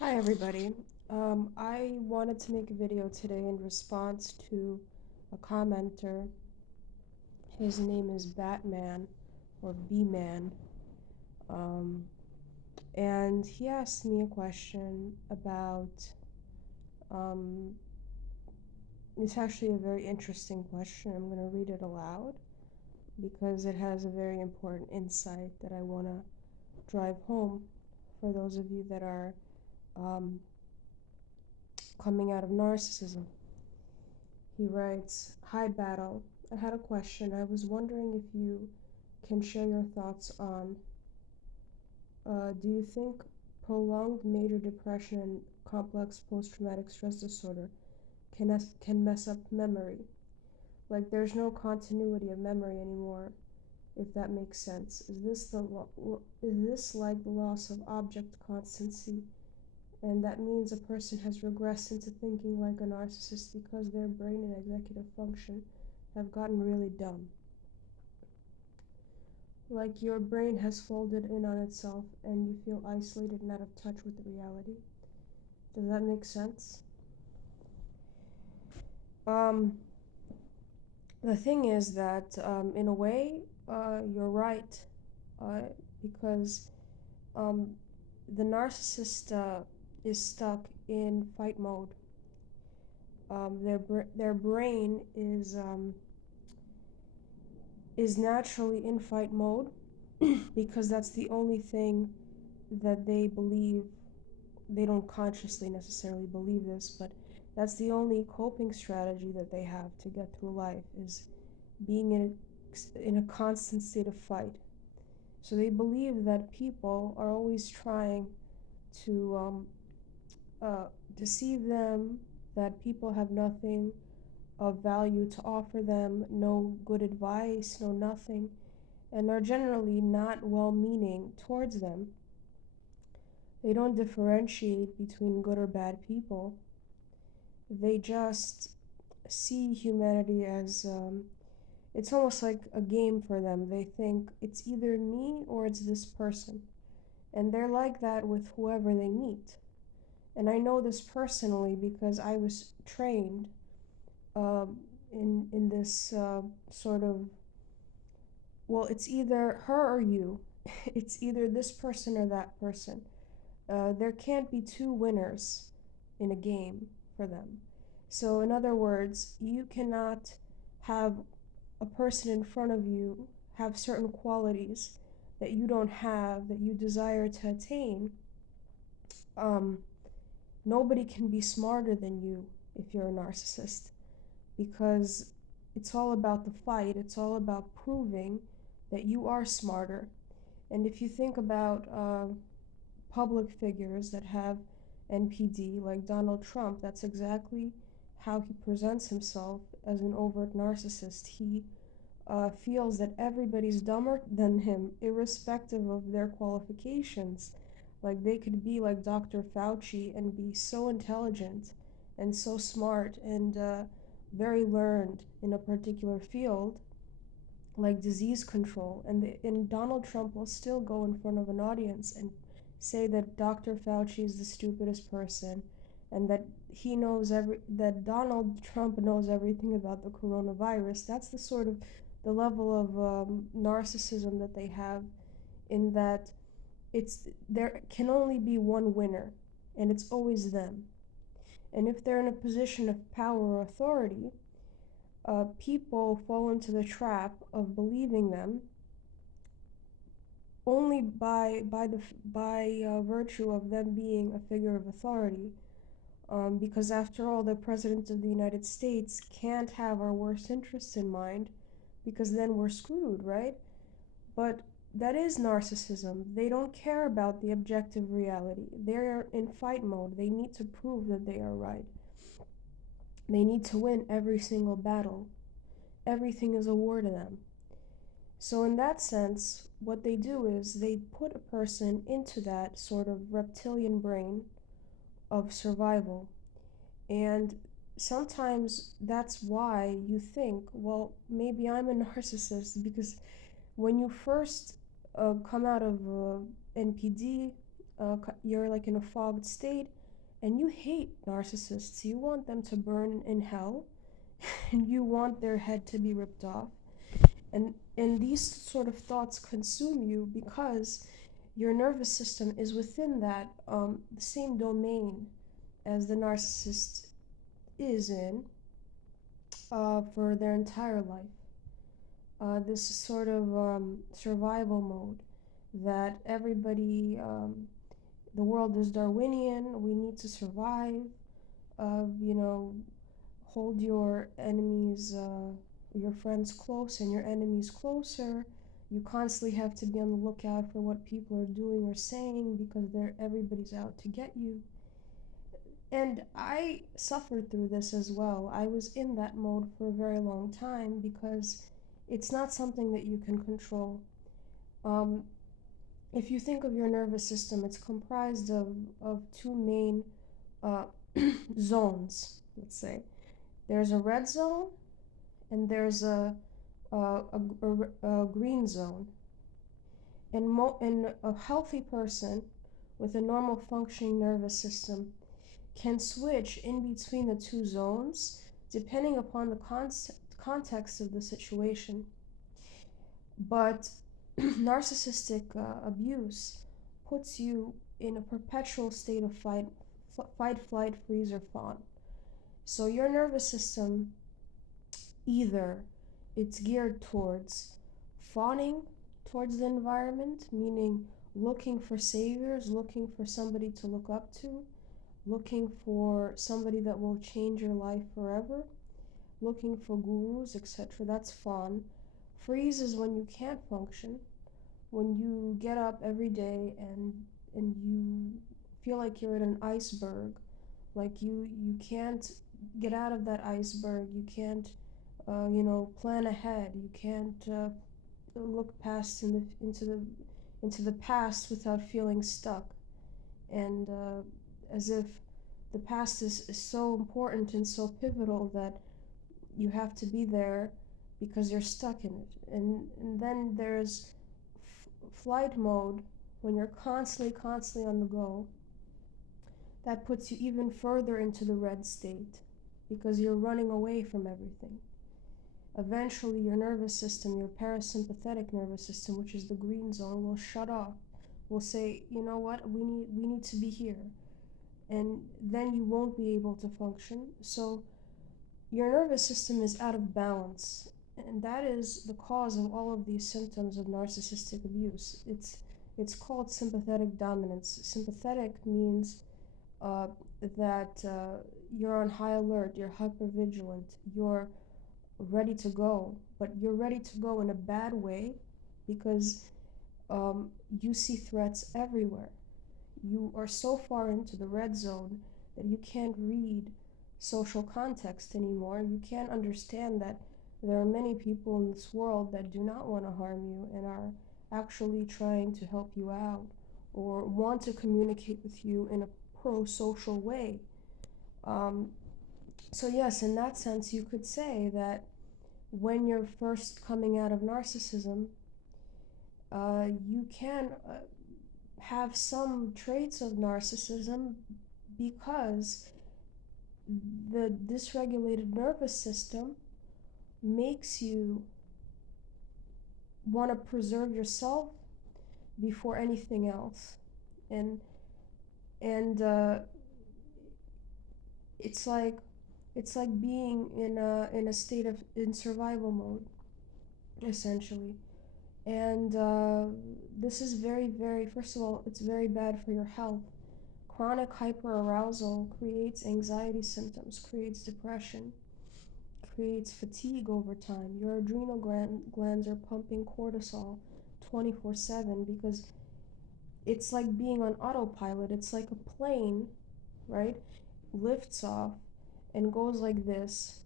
Hi everybody. I wanted to make a video today in response to a commenter. His name is Batman or Bman. Um, and he asked me a question about um, it's actually a very interesting question. I'm going to read it aloud because it has a very important insight that I want to drive home for those of you that are um, coming out of narcissism. He writes, Hi Battle, I had a question. I was wondering if you can share your thoughts on do you think prolonged major depression and complex post traumatic stress disorder can mess up memory? Like there's no continuity of memory anymore, if that makes sense. Is this like the loss of object constancy? And that means a person has regressed into thinking like a narcissist because their brain and executive function have gotten really dumb. Like your brain has folded in on itself and you feel isolated and out of touch with reality. Does that make sense? Um, the thing is that, in a way, you're right, uh, because um, the narcissist is stuck in fight mode. Their brain is naturally in fight mode because that's the only thing that they believe. They don't consciously necessarily believe this, but that's the only coping strategy that they have to get through life is being in a constant state of fight. So they believe that people are always trying to deceive them, that people have nothing of value to offer them, no good advice, no nothing, and are generally not well meaning towards them. They don't differentiate between good or bad people. They just see humanity as it's almost like a game for them. They think it's either me or it's this person. And they're like that with whoever they meet. And I know this personally because I was trained um, in this sort of, well, it's either her or you. It's either this person or that person. There can't be two winners in a game for them. So, in other words, you cannot have a person in front of you have certain qualities that you don't have, that you desire to attain. Um, Nobody can be smarter than you if you're a narcissist because it's all about the fight, it's all about proving that you are smarter. And if you think about public figures that have NPD, like Donald Trump, that's exactly how he presents himself as an overt narcissist. He feels that everybody's dumber than him, irrespective of their qualifications. Like they could be like Dr. Fauci and be so intelligent and so smart and very learned in a particular field, like disease control, and Donald Trump will still go in front of an audience and say that Dr. Fauci is the stupidest person, and that that Donald Trump knows everything about the coronavirus. That's the sort of the level of narcissism that they have, in that there can only be one winner, and it's always them. And if they're in a position of power or authority, people fall into the trap of believing them only by virtue of them being a figure of authority. Because after all, the president of the United States can't have our worst interests in mind, because then we're screwed, right? But that is narcissism. They don't care about the objective reality. They're in fight mode. They need to prove that they are right. They need to win every single battle. Everything is a war to them. So, in that sense, what they do is they put a person into that sort of reptilian brain of survival. And sometimes that's why you think, well, maybe I'm a narcissist, because when you first come out of NPD, you're like in a fogged state, and you hate narcissists. You want them to burn in hell, and you want their head to be ripped off. And these sort of thoughts consume you because your nervous system is within that the same domain as the narcissist is in for their entire life. This sort of survival mode that everybody, the world is Darwinian, we need to survive, you know, hold your enemies, your friends close and your enemies closer. You constantly have to be on the lookout for what people are doing or saying because everybody's out to get you. And I suffered through this as well. I was in that mode for a very long time because it's not something that you can control. Um, if you think of your nervous system, it's comprised of two main uh, zones, let's say. There's a red zone and there's a green zone. And a healthy person with a normal functioning nervous system can switch in between the two zones depending upon the context of the situation. But narcissistic abuse puts you in a perpetual state of fight, flight, freeze, or fawn. So your nervous system, either it's geared towards fawning towards the environment, meaning looking for saviors, looking for somebody to look up to, looking for somebody that will change your life forever, looking for gurus, etc. That's fawn. Freeze is when you can't function, when you get up every day and you feel like you're in an iceberg, like you can't get out of that iceberg, you can't plan ahead, you can't look past into the past without feeling stuck, and as if the past is so important and so pivotal that you have to be there because you're stuck in it. And then there's flight mode, when you're constantly on the go. That puts you even further into the red state because you're running away from everything. Eventually, your nervous system, your parasympathetic nervous system, which is the green zone, will shut off. Will say, you know what, we need to be here, and then you won't be able to function. So your nervous system is out of balance, and that is the cause of all of these symptoms of narcissistic abuse. It's called sympathetic dominance. Sympathetic means uh, that you're on high alert, you're hypervigilant, you're ready to go, but you're ready to go in a bad way because you see threats everywhere. You are so far into the red zone that you can't read social context anymore. You can't understand that there are many people in this world that do not want to harm you and are actually trying to help you out or want to communicate with you in a pro-social way. Um, so yes, in that sense, you could say that when you're first coming out of narcissism, you can have some traits of narcissism because the dysregulated nervous system makes you want to preserve yourself before anything else, and and it's like being in a state of in survival mode, essentially. And this is very, first of all, it's very bad for your health. Chronic hyperarousal creates anxiety symptoms, creates depression, creates fatigue over time. Your adrenal glands are pumping cortisol 24/7 because it's like being on autopilot. It's like a plane, right? Lifts off and goes like this,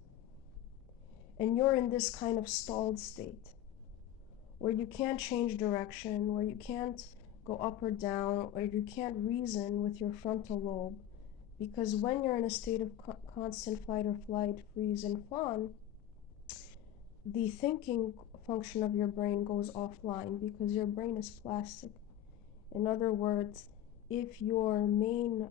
and you're in this kind of stalled state where you can't change direction, where you can't go up or down, or you can't reason with your frontal lobe. Because when you're in a state of constant fight or flight, freeze, and fawn, the thinking function of your brain goes offline because your brain is plastic. In other words, if your main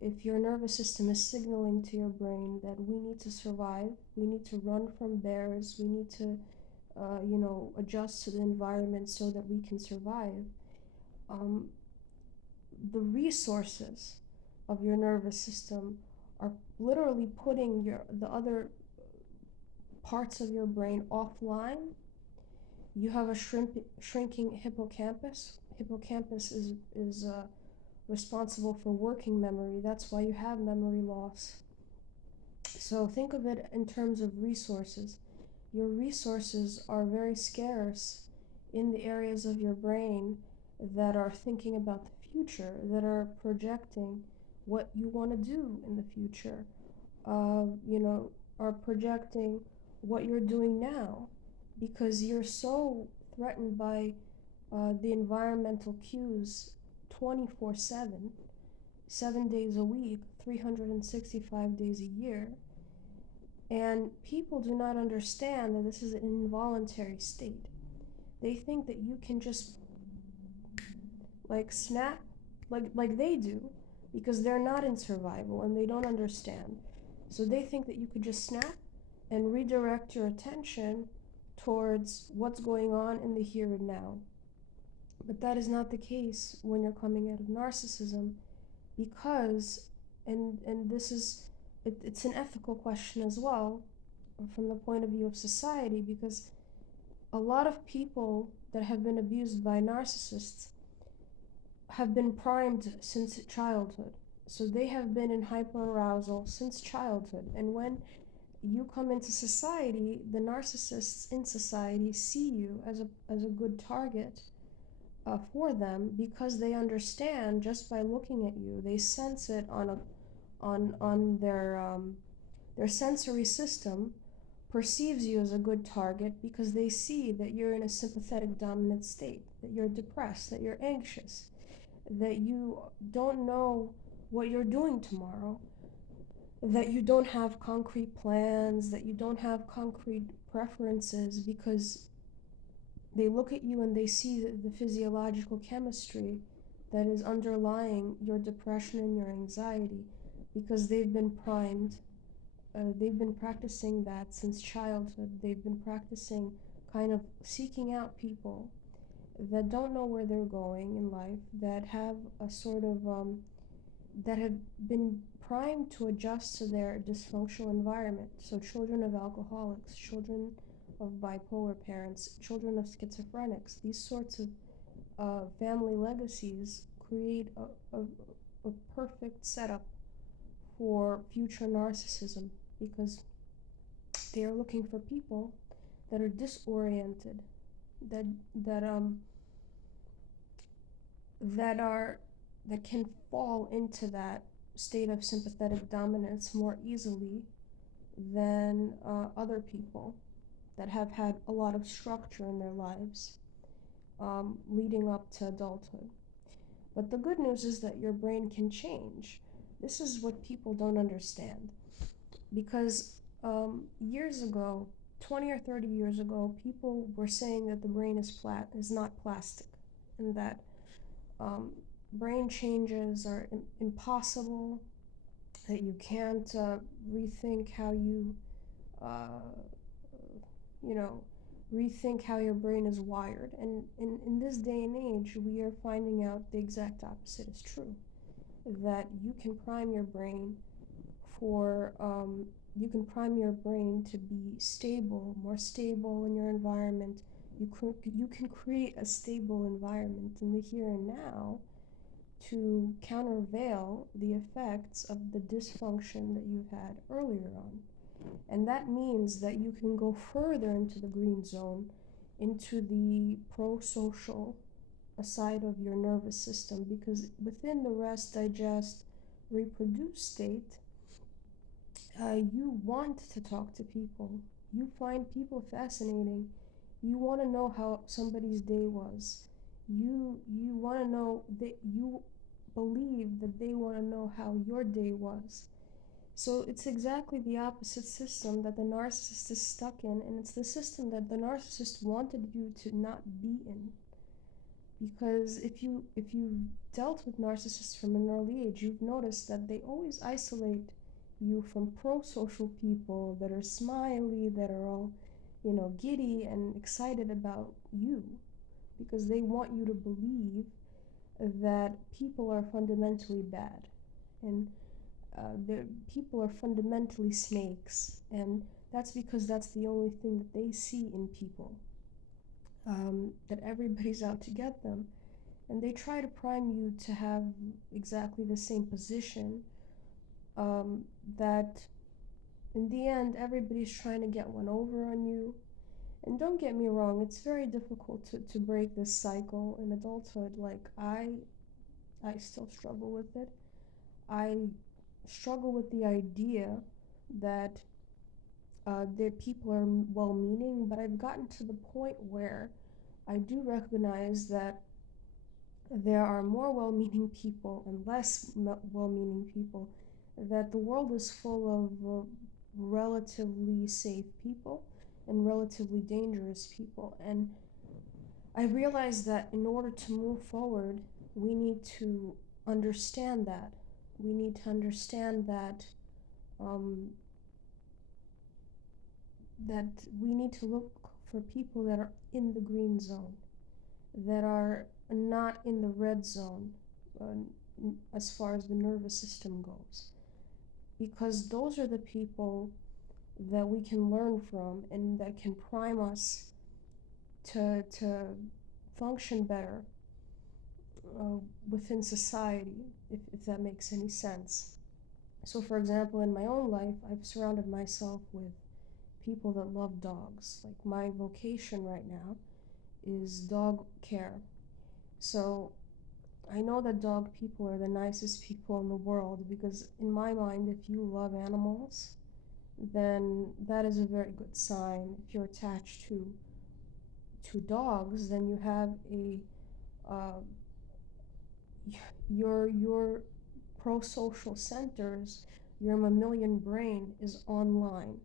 if your nervous system is signaling to your brain that we need to survive, we need to run from bears, we need to adjust to the environment so that we can survive, um, the resources of your nervous system are literally putting the other parts of your brain offline. You have a shrinking hippocampus. Hippocampus is responsible for working memory. That's why you have memory loss. So think of it in terms of resources. Your resources are very scarce in the areas of your brain that are thinking about the future, that are projecting what you want to do in the future, are projecting what you're doing now, because you're so threatened by the environmental cues 24/7, 7 days a week, 365 days a year. And people do not understand that this is an involuntary state. They think that you can just like snap like they do, because they're not in survival and they don't understand. So they think that you could just snap and redirect your attention towards what's going on in the here and now. But that is not the case when you're coming out of narcissism, because and this is it's an ethical question as well from the point of view of society, because a lot of people that have been abused by narcissists have been primed since childhood. So they have been in hyperarousal since childhood. And when you come into society, the narcissists in society see you as a good target for them, because they understand just by looking at you. They sense it on their sensory system perceives you as a good target, because they see that you're in a sympathetic dominant state, that you're depressed, that you're anxious, that you don't know what you're doing tomorrow, that you don't have concrete plans, that you don't have concrete preferences, because they look at you and they see the physiological chemistry that is underlying your depression and your anxiety, because they've been primed. They've been practicing that since childhood. They've been practicing kind of seeking out people that don't know where they're going in life, that have a sort of that have been primed to adjust to their dysfunctional environment. So children of alcoholics, children of bipolar parents, children of schizophrenics, these sorts of family legacies create a perfect setup for future narcissism, because they are looking for people that are disoriented, that that um that are that can fall into that state of sympathetic dominance more easily than other people that have had a lot of structure in their lives leading up to adulthood. But the good news is that your brain can change. This is what people don't understand, because years ago, 20 or 30 years ago, people were saying that the brain is not plastic, and that um, brain changes are impossible, that you can't rethink how uh, you know, rethink how your brain is wired. And in this day and age, we are finding out the exact opposite is true. That for, you can prime your brain to be stable, more stable in your environment. You can create a stable environment in the here and now to countervail the effects of the dysfunction that you've had earlier on. And that means that you can go further into the green zone, into the pro-social side of your nervous system, because within the rest, digest, reproduce state, you want to talk to people. You find people fascinating. You want to know how somebody's day was. You want to know that you believe that they want to know how your day was. So it's exactly the opposite system that the narcissist is stuck in, and it's the system that the narcissist wanted you to not be in. Because if you dealt with narcissists from an early age, you've noticed that they always isolate you from pro-social people that are smiley, that are all, giddy and excited about you, because they want you to believe that people are fundamentally bad, and people are fundamentally snakes, and that's because that's the only thing that they see in people, that everybody's out to get them. And they try to prime you to have exactly the same position, um, that in the end everybody's trying to get one over on you. And don't get me wrong, it's very difficult to break this cycle in adulthood. Like I still struggle with it. I struggle with the idea that people are well-meaning, but I've gotten to the point where I do recognize that there are more well-meaning people and less well-meaning people, that the world is full of relatively safe people and relatively dangerous people. And I realize that in order to move forward, we need to understand that. We need to understand um, that we need to look for people that are in the green zone, that are not in the red zone, as far as the nervous system goes, because those are the people that we can learn from and that can prime us to function better uh, within society, if that makes any sense. So, for example, in my own life, I've surrounded myself with people that love dogs. Like, my vocation right now is dog care. So I know that dog people are the nicest people in the world, because in my mind, if you love animals, then that is a very good sign. If you're attached to dogs, then you have a uh, your pro-social centers, your mammalian brain is online.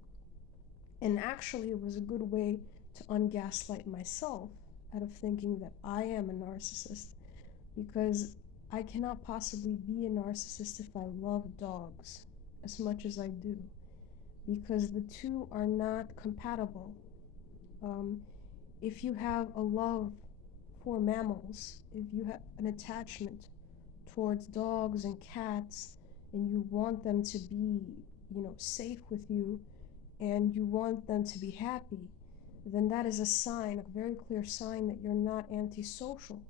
And actually, it was a good way to ungaslight myself out of thinking that I am a narcissist, because I cannot possibly be a narcissist if I love dogs as much as I do, because the two are not compatible. Um, if you have a love for mammals, if you have an attachment towards dogs and cats, and you want them to be, safe with you, and you want them to be happy, then that is a sign, a very clear sign, that you're not antisocial.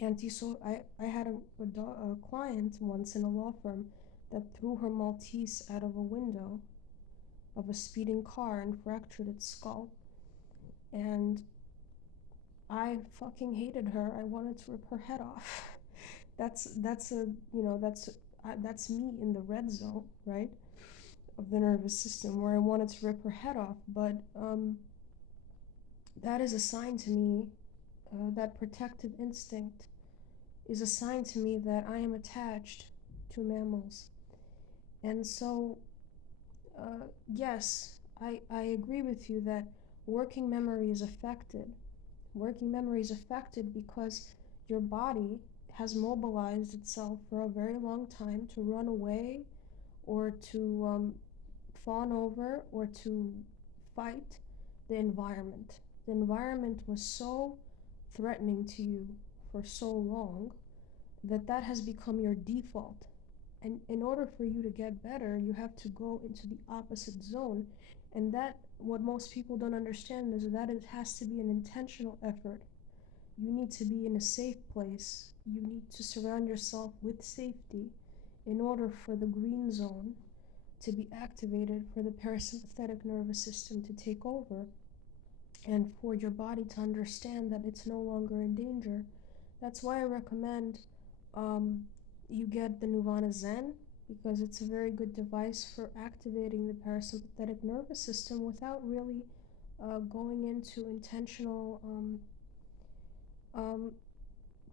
I had a client once in a law firm that threw her Maltese out of a window of a speeding car and fractured its skull. And I fucking hated her. I wanted to rip her head off. that's a that's me in the red zone, right, of the nervous system, where I wanted to rip her head off. But that is a sign to me, that protective instinct is a sign to me that I am attached to mammals. And so, yes, I agree with you that working memory is affected. Working memory is affected because your body has mobilized itself for a very long time to run away, or to fawn over, or to fight the environment. The environment was so threatening to you for so long that that has become your default. And in order for you to get better, you have to go into the opposite zone. And that, what most people don't understand, is that it has to be an intentional effort. You need to be in a safe place. You need to surround yourself with safety in order for the green zone to be activated, for the parasympathetic nervous system to take over, and for your body to understand that it's no longer in danger. That's why I recommend you get the Nirvana Zen, because it's a very good device for activating the parasympathetic nervous system without really going into intentional um,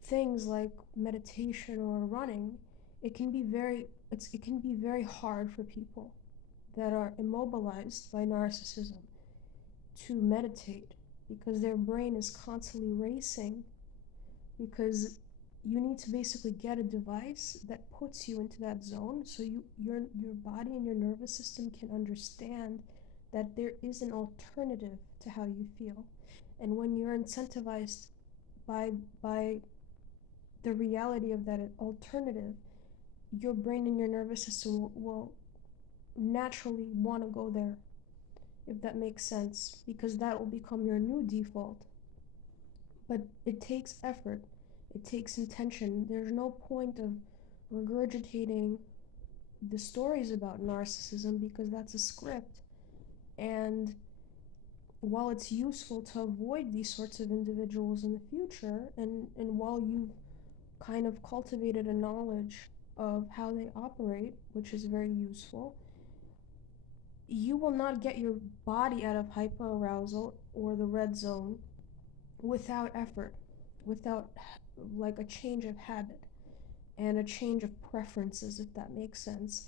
things like meditation or running. It can be very hard for people that are immobilized by narcissism to meditate, because their brain is constantly racing because you need to basically get a device that puts you into that zone so your body and your nervous system can understand that there is an alternative to how you feel. And when you're incentivized by by the reality of that alternative, your brain and your nervous system will naturally want to go there, if that makes sense, because that will become your new default. But it takes effort, it takes intention. There's no point of regurgitating the stories about narcissism because that's a script. And while it's useful to avoid these sorts of individuals in the future, and while you've kind of cultivated a knowledge of how they operate, which is very useful, you will not get your body out of hyperarousal or the red zone without effort, without like a change of habit and a change of preferences, if that makes sense.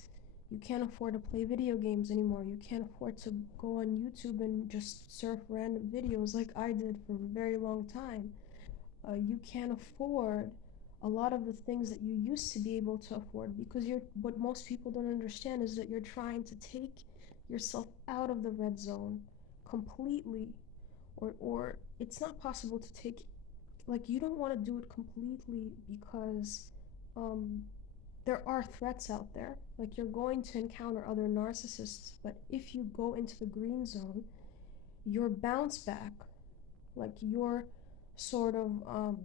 You can't afford to play video games anymore. You can't afford to go on YouTube and just surf random videos like I did for a very long time. You can't afford a lot of the things that you used to be able to afford because what most people don't understand is that you're trying to take yourself out of the red zone completely, or it's not possible to take, like, you don't want to do it completely because um there are threats out there. Like, you're going to encounter other narcissists, but if you go into the green zone, your bounce back, like sort of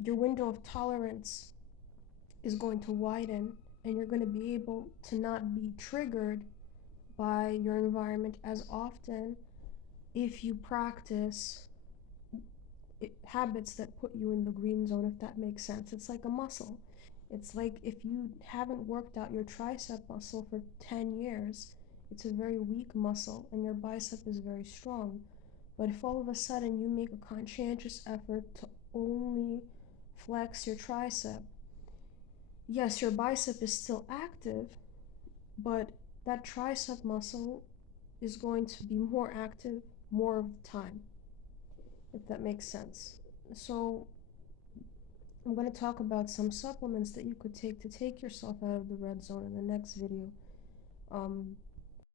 your window of tolerance is going to widen, and you're going to be able to not be triggered by your environment as often if you practice habits that put you in the green zone, if that makes sense. It's like a muscle. It's like if you haven't worked out your tricep muscle for 10 years, it's a very weak muscle, and your bicep is very strong. But if all of a sudden you make a conscientious effort to only flex your tricep, yes, your bicep is still active, but that tricep muscle is going to be more active more of the time, if that makes sense. So I'm going to talk about some supplements that you could take to take yourself out of the red zone in the next video.